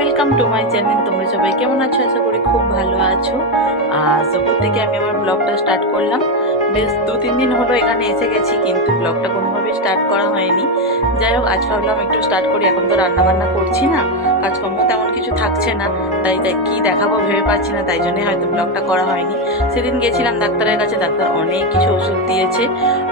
Welcome to my channel তোমরা সবাই কেমন আছো? আশা করি খুব ভালো আছো। আর সপুর থেকে আমি আমার ব্লগটা স্টার্ট করলাম। বেশ দু, তিন দিন হলো এখানে এসে গেছি, কিন্তু ব্লগটা কোনোভাবেই স্টার্ট করা হয়নি। যাই হোক, আজ ভাবলাম একটু স্টার্ট করি। এখন তো রান্না বান্না করছি না। কাজকর্ম তেমন কিছু থাকছে না। তাই তাই কী দেখাবো ভেবে পাচ্ছি না। তাই জন্যই হয়তো ব্লগটা করা হয়নি। সেদিন গেছিলাম ডাক্তারের কাছে। ডাক্তার অনেক কিছু ওষুধ দিয়েছে।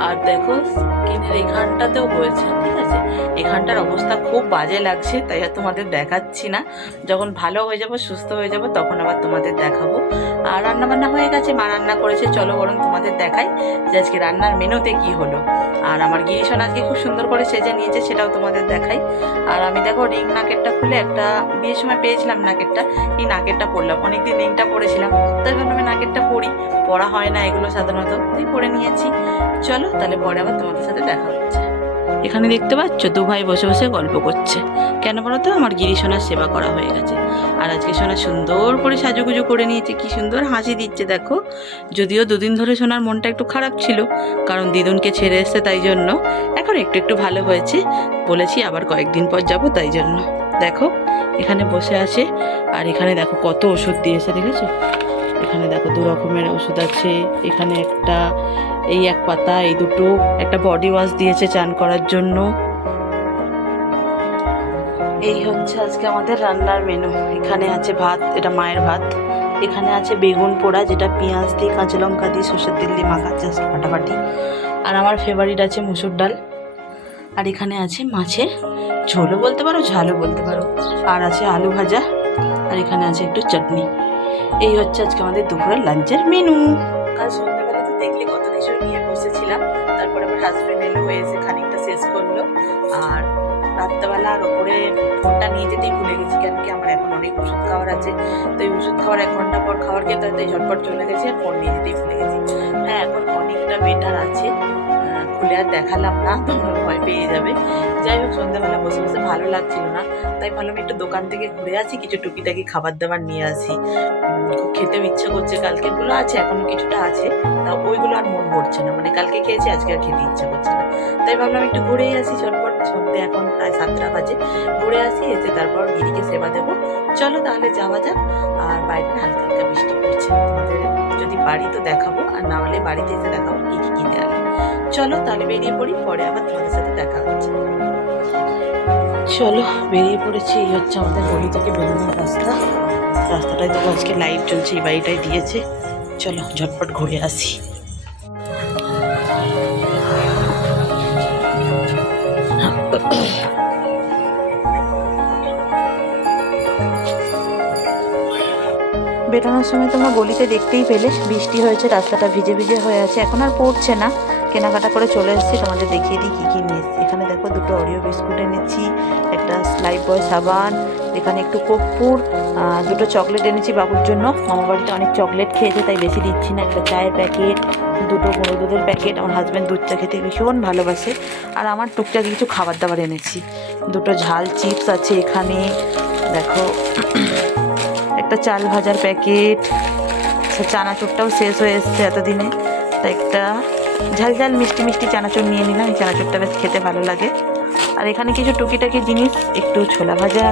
আর দেখো স্কিনের এখানটাতেও হয়েছে ঠিক আছে? এখানটার অবস্থা খুব বাজে লাগছে, তাই আর তোমাদের দেখাচ্ছি না। যখন ভালো হয়ে যাব, সুস্থ হয়ে যাব, তখন আবার তোমাদের দেখাবো। আর রান্না বান্না হয়ে গেছে, মা রান্না করেছে, চলো বরং তোমাদের দেখাই যে আজকে রান্নার মেনুতে কি হলো। আর আমার গিরিশন আজকে খুব সুন্দর করে সেজে নিয়েছে, সেটাও তোমাদের দেখাই। আর আমি দেখো রিং নাকেরটা খুলে একটা বিয়ের সময় পেয়েছিলাম নাকেরটা, এই নাকেরটা পরলাম। অনেকদিন রিংটা পরেছিলাম, তাই জন্য আমি নাকেরটা পরি। পরা হয় না এগুলো সাধারণত পরে নিয়েছি। চলো তাহলে পরে আবার তোমাদের সাথে দেখা হচ্ছে। এখানে দেখতে পাচ্ছ দু ভাই বসে বসে গল্প করছে। কেন বলো তো? আমার গিরি সোনার সেবা করা হয়ে গেছে। আর আজকে সোনা সুন্দর করে সাজুগুজু করে নিয়েছে। কি সুন্দর হাসি দিচ্ছে, দেখো। যদিও দুদিন ধরে সোনার মনটা একটু খারাপ ছিল, কারণ দিদুনকে ছেড়ে এসছে তাই জন্য। এখন একটু একটু ভালো হয়েছে। বলেছি আবার কয়েকদিন পর যাব তাই জন্য। দেখো, এখানে বসে আছে। আর এখানে দেখো কত ওষুধ দিয়েছে, দেখেছ? এখানে দেখো দু রকমের ওষুধ আছে। এখানে একটা, এই এক পাতা, এই দুটো। একটা বডি ওয়াশ দিয়েছে চান করার জন্য। এই হচ্ছে আজকে আমাদের রান্নার মেনু এখানে আছে ভাত, এটা মায়ের ভাত। এখানে আছে বেগুন পোড়া, যেটা পেঁয়াজ দিয়ে, কাঁচা লঙ্কা দিয়ে, সর্ষের তেল দিয়ে মাখা জাস্ট ফাটাফাটি। আর আমার ফেভারিট আছে মুসুর ডাল। আর এখানে আছে মাছের ঝোলও বলতে পারো, ঝালও বলতে পারো। আর আছে আলু ভাজা। আর এখানে আছে একটু চাটনি। এই হচ্ছে আজকে আমাদের দুপুরের লাঞ্চের মেনু কাল সন্ধ্যাবেলা তো দেখলে কত কিছু নিয়ে বসেছিলাম। তারপরে আমার হাজবেন্ড এলো, হয়ে এসে খানিকটা শেষ করল। আর রাত্রেবেলা আর ওপরে ফোনটা নিয়ে যেতেই ভুলে গেছি, কেন কি আমার এখন অনেক ওষুধ খাওয়ার আছে। তো এই ওষুধ খাওয়ার এক ঘণ্টা পর খাওয়ার খেতে হতে ঝটপট চলে গেছি আর ফোন নিয়ে যেতেই ভুলে গেছি। হ্যাঁ এখন অনেকটা বেটার আছে। খুলে আর দেখালাম না, তোমরা ভয় পেয়ে যাবে। যাই হোক, সন্ধ্যাবেলা বসে বসে ভালো লাগছিল না, তাই ভাবলাম একটু দোকান থেকে ঘুরে আসি, কিছু টুকিটাকি খাবার দাবার নিয়ে আসি। খেতেও ইচ্ছে করছে কালকেরগুলো আছে, এখনও কিছুটা আছে, তা ওইগুলো আর মন ভরছে না মানে কালকে খেয়েছি, আজকে আর খেতে ইচ্ছে করছে না। তাই ভাবলাম একটু ঘুরেই আসি চটপট সন্ধ্যে এখন প্রায় সাতটা বাজে, ঘুরে আসি, এসে তারপর গিরিকে সেবা দেবো চলো তাহলে যাওয়া যাক। আর বাইরে হালকা হালকা বৃষ্টি পড়ছে। তোমাদের যদি বাড়ি তো দেখাবো, আর না হলে বাড়িতে এসে দেখাবো কি কি কিনে আনলাম চলো তাহলে বেরিয়ে পড়ি, পরে আবার তোমাদের সাথে দেখা হচ্ছে। চলো বেরিয়ে পড়েছি, এই হচ্ছে আমাদের গলি থেকে বেরোনোর রাস্তা। রাস্তাটায় তো আজকে লাইট জ্বলছে এই বাড়িটাই দিয়েছে। চলো ঝটপট ঘুরে আসি। বেরোনোর সময় তোমরা গলিতে দেখতেই পেলে, বৃষ্টি হয়েছে, রাস্তাটা ভিজে ভিজে হয়ে আছে। এখন আর পড়ছে না। কেনাকাটা করে চলে এসেছি, তোমাদের দেখিয়ে দিই কী কী নিয়ে এসেছি। এখানে দেখো দুটো অরিও বিস্কুট এনেছি, একটা স্লাইড বয় সাবান, এখানে একটু কর্পূর দুটো চকলেট এনেছি বাবুর জন্য। মামা বাড়িতে অনেক চকলেট খেয়েছে, তাই বেশি দিচ্ছি না। একটা চায়ের প্যাকেট দুটো গুঁড়ো দুধের প্যাকেট আমার হাজব্যান্ড দুধ চা খেতে ভীষণ ভালোবাসে। আর আমার টুকটাক কিছু খাবার দাবার এনেছি। দুটো ঝাল চিপস আছে এখানে। দেখো একটা চাল ভাজার প্যাকেট চানাচুরটাও শেষ হয়ে এসছে এতদিনে। তাই একটা ঝাল ঝাল, মিষ্টি মিষ্টি চানাচুর নিয়ে নিলাম। চানাচুরটা বেশ খেতে ভালো লাগে। আর এখানে কিছু টুকিটাকি জিনিস, একটু ছোলা ভাজা।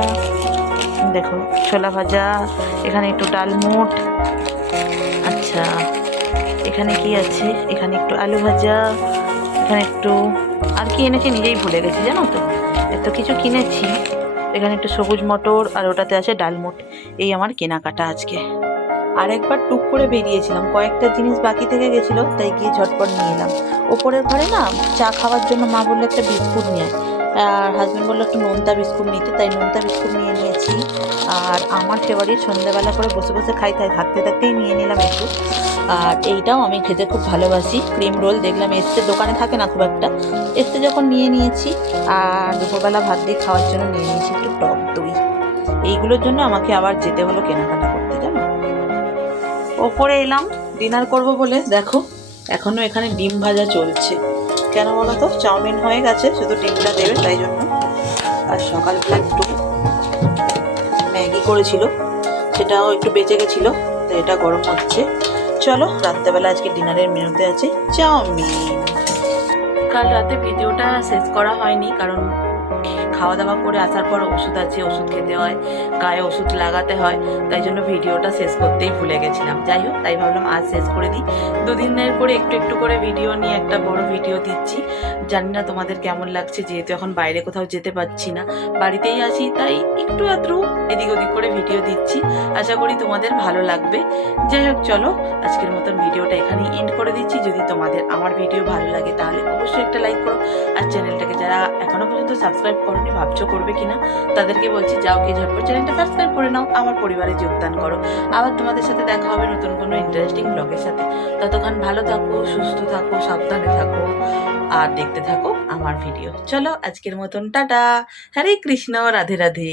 দেখো, ছোলা ভাজা, এখানে একটু ডালমুট আচ্ছা এখানে কি আছে? এখানে একটু আলু ভাজা, এখানে একটু, আর কি এনেছি নিজেই ভুলে গেছি, জানো তো? এত কিছু কিনেছি। এখানে একটা সবুজ মটর আর ওটাতে আছে ডালমুট এই আমার কেনাকাটা আজকে। আর একবার টুক করে বেরিয়েছিলাম। কয়েকটা জিনিস বাকি থেকে গেছিল, তাই গিয়ে ঝটপট নিয়ে এলাম। ওপরের ঘরে না চা খাওয়ার জন্য মা বললে একটা বিস্কুট নিয়ে। আর হাজব্যান্ড বলল একটু নোনতা বিস্কুট নিতে, তাই নোনতা বিস্কুট নিয়ে নিয়েছি। আর আমার ফেভারিট সন্ধ্যাবেলা করে বসে বসে খাই, তাই থাকতে থাকতেই নিয়ে নিলাম একটু। আর এইটাও আমি খেতে খুব ভালোবাসি। ক্রিম রোল দেখলাম এসতে দোকানে থাকে না খুব একটা। এসছে যখন নিয়ে নিয়েছি, আর দুপুরবেলা ভাত দিয়ে খাওয়ার জন্য নিয়ে নিয়েছি একটু টক দই। এইগুলোর জন্য আমাকে আবার যেতে হলো কেনাকাটা করতে, জানো? ওপরে এলাম ডিনার করব বলে, দেখো এখনও এখানে ডিম ভাজা চলছে। কেন বলো তো? চাউমিন হয়ে গেছে, শুধু ডিমটা দেবে তাই জন্য। আর সকালবেলা একটু ম্যাগি করেছিল, সেটাও একটু বেঁচে গেছিল তো এটা গরম হচ্ছে। চলো, রাত্রেবেলা আজকে ডিনারের মেনুতে আছে চাউমিন। কাল রাতে ভিডিওটা শেষ করা হয়নি, কারণ খাওয়া দাওয়া করে আসার পর ওষুধ আছে, ওষুধ খেতে হয়, গায়ে ওষুধ লাগাতে হয়, তাই জন্য ভিডিওটা শেষ করতেই ভুলে গেছিলাম। যাই হোক, তাই ভাবলাম আজ শেষ করে দিই। দুদিনের করে একটু একটু করে ভিডিও নিয়ে একটা বড় ভিডিও দিচ্ছি। জানি না তোমাদের কেমন লাগছে, যেহেতু এখন বাইরে কোথাও যেতে পারছি না। বাড়িতেই আছি, তাই একটু আদ্রু এদিক ওদিক করে ভিডিও দিচ্ছি। আশা করি তোমাদের ভালো লাগবে। যাই হোক, চলো, আজকের মতন ভিডিওটা এখানেই এন্ড করে দিচ্ছি। যদি তোমাদের আমার ভিডিও ভালো লাগে, তাহলে অবশ্যই একটা লাইক করো। আর চ্যানেলটাকে যারা এখনও পর্যন্ত সাবস্ক্রাইব করনি ভাবছ করবে কিনা, তাদেরকে বলছি যাও কি ঝটপট চ্যানেলটা সাবস্ক্রাইব করে নাও, আমার পরিবারে যোগদান করো। আবার তোমাদের সাথে দেখা হবে নতুন কোনো ইন্টারেস্টিং ব্লগের সাথে। ততক্ষণ ভালো থাকো, সুস্থ থাকো, সাবধানে থাকো, আর দেখতে থাকো আমার ভিডিও চলো আজকের মতন, টাটা। হরে কৃষ্ণ, রাধে রাধে।